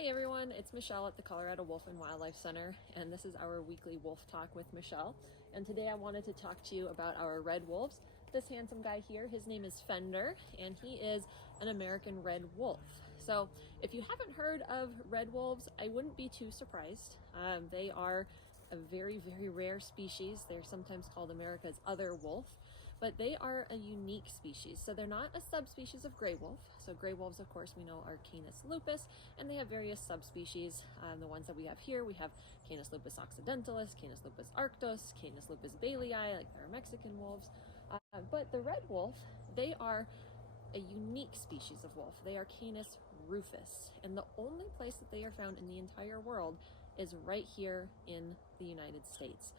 Hey everyone, it's Michelle at the Colorado Wolf and Wildlife Center, and this is our weekly wolf talk with Michelle. And today I wanted to talk to you about our red wolves. This handsome guy here, his name is Fender, and he is an American red wolf. So if you haven't heard of red wolves, I wouldn't be too surprised. They are a very, very rare species. They're sometimes called America's other wolf, but they are a unique species. So they're not a subspecies of gray wolf. So gray wolves, of course, we know are Canis lupus, and they have various subspecies. The ones that we have here, we have Canis lupus occidentalis, Canis lupus arctos, Canis lupus bailey, like our Mexican wolves. But the red wolf, they are a unique species of wolf. They are Canis rufus, and the only place that they are found in the entire world is right here in the United States.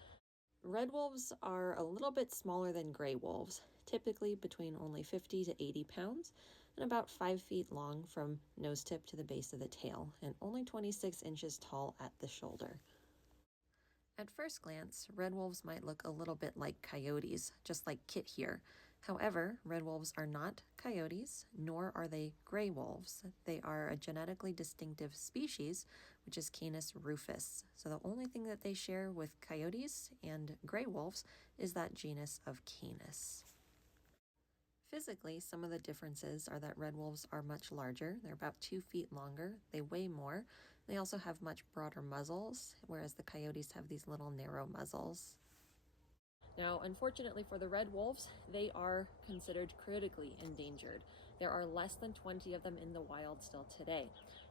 Red wolves are a little bit smaller than gray wolves, typically between only 50 to 80 pounds and about 5 feet long from nose tip to the base of the tail, and only 26 inches tall at the shoulder. At first glance, red wolves might look a little bit like coyotes, just like Kit here. However, red wolves are not coyotes, nor are they gray wolves. They are a genetically distinctive species, which is Canis rufus. So the only thing that they share with coyotes and gray wolves is that genus of Canis. Physically, some of the differences are that red wolves are much larger. They're about 2 feet longer. They weigh more. They also have much broader muzzles, whereas the coyotes have these little narrow muzzles. Now, unfortunately for the red wolves, they are considered critically endangered. There are less than 20 of them in the wild still today.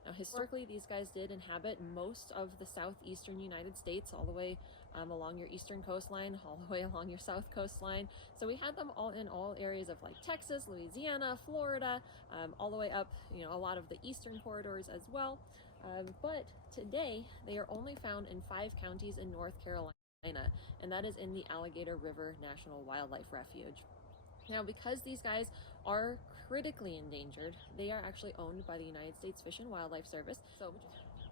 Now, historically, these guys did inhabit most of the southeastern United States, all the way along your eastern coastline, all the way along your south coastline. So we had them all in all areas of like Texas, Louisiana, Florida, all the way up, a lot of the eastern corridors as well. But today, they are only found in 5 counties in North Carolina, and that is in the Alligator River National Wildlife Refuge. Now, because these guys are critically endangered, they are actually owned by the United States Fish and Wildlife Service. So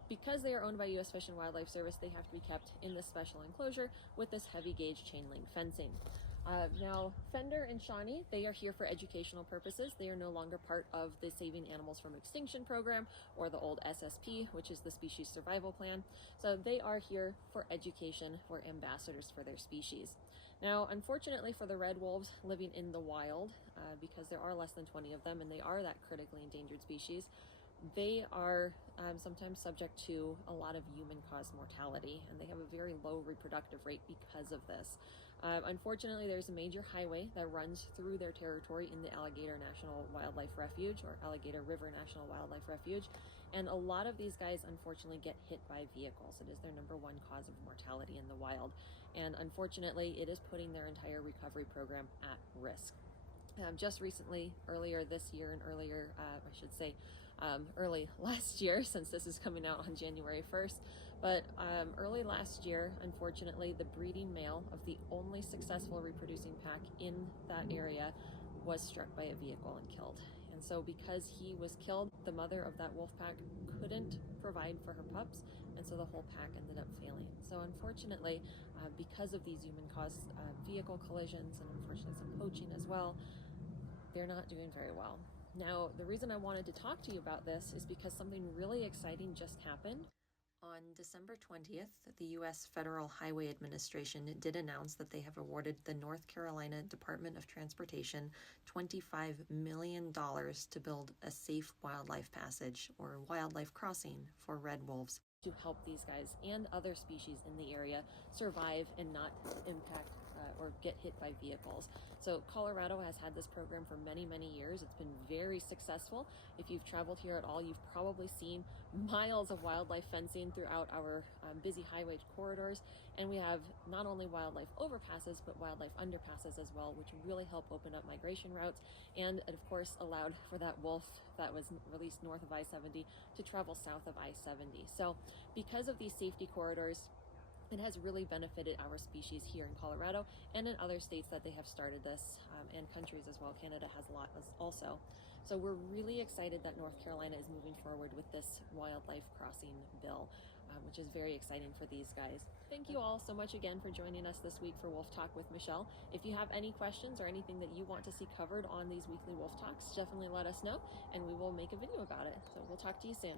because they are owned by U.S. Fish and Wildlife Service, they have to be kept in this special enclosure with this heavy gauge chain link fencing. Now, Fender and Shawnee, they are here for educational purposes. They are no longer part of the Saving Animals from Extinction program or the old SSP, which is the Species Survival Plan. So they are here for education, for ambassadors for their species. Now, unfortunately for the red wolves living in the wild, because there are less than 20 of them and they are that critically endangered species, they are sometimes subject to a lot of human-caused mortality, and they have a very low reproductive rate because of this. Unfortunately, there's a major highway that runs through their territory in the Alligator National Wildlife Refuge, or Alligator River National Wildlife Refuge, and a lot of these guys unfortunately get hit by vehicles. It is their #1 cause of mortality in the wild, and unfortunately, it is putting their entire recovery program at risk. Just recently, earlier this year and earlier, early last year, since this is coming out on January 1st, but early last year, unfortunately, the breeding male of the only successful reproducing pack in that area was struck by a vehicle and killed. And so because he was killed, the mother of that wolf pack couldn't provide for her pups, and so the whole pack ended up failing. So unfortunately, because of these human-caused vehicle collisions and unfortunately some poaching as well, they're not doing very well. Now, the reason I wanted to talk to you about this is because something really exciting just happened. On December 20th, the U.S. Federal Highway Administration did announce that they have awarded the North Carolina Department of Transportation $25 million to build a safe wildlife passage or wildlife crossing for red wolves, to help these guys and other species in the area survive and not impact or get hit by vehicles. So Colorado has had this program for many, many years. It's been very successful. If you've traveled here at all, you've probably seen miles of wildlife fencing throughout our busy highway corridors. And we have not only wildlife overpasses, but wildlife underpasses as well, which really help open up migration routes. And it, of course, allowed for that wolf that was released north of I-70 to travel south of I-70. So because of these safety corridors, it has really benefited our species here in Colorado and in other states that they have started this, and countries as well. Canada has a lot also. So we're really excited that North Carolina is moving forward with this wildlife crossing bill, which is very exciting for these guys. Thank you all so much again for joining us this week for Wolf Talk with Michelle. If you have any questions or anything that you want to see covered on these weekly Wolf Talks, definitely let us know and we will make a video about it. So we'll talk to you soon.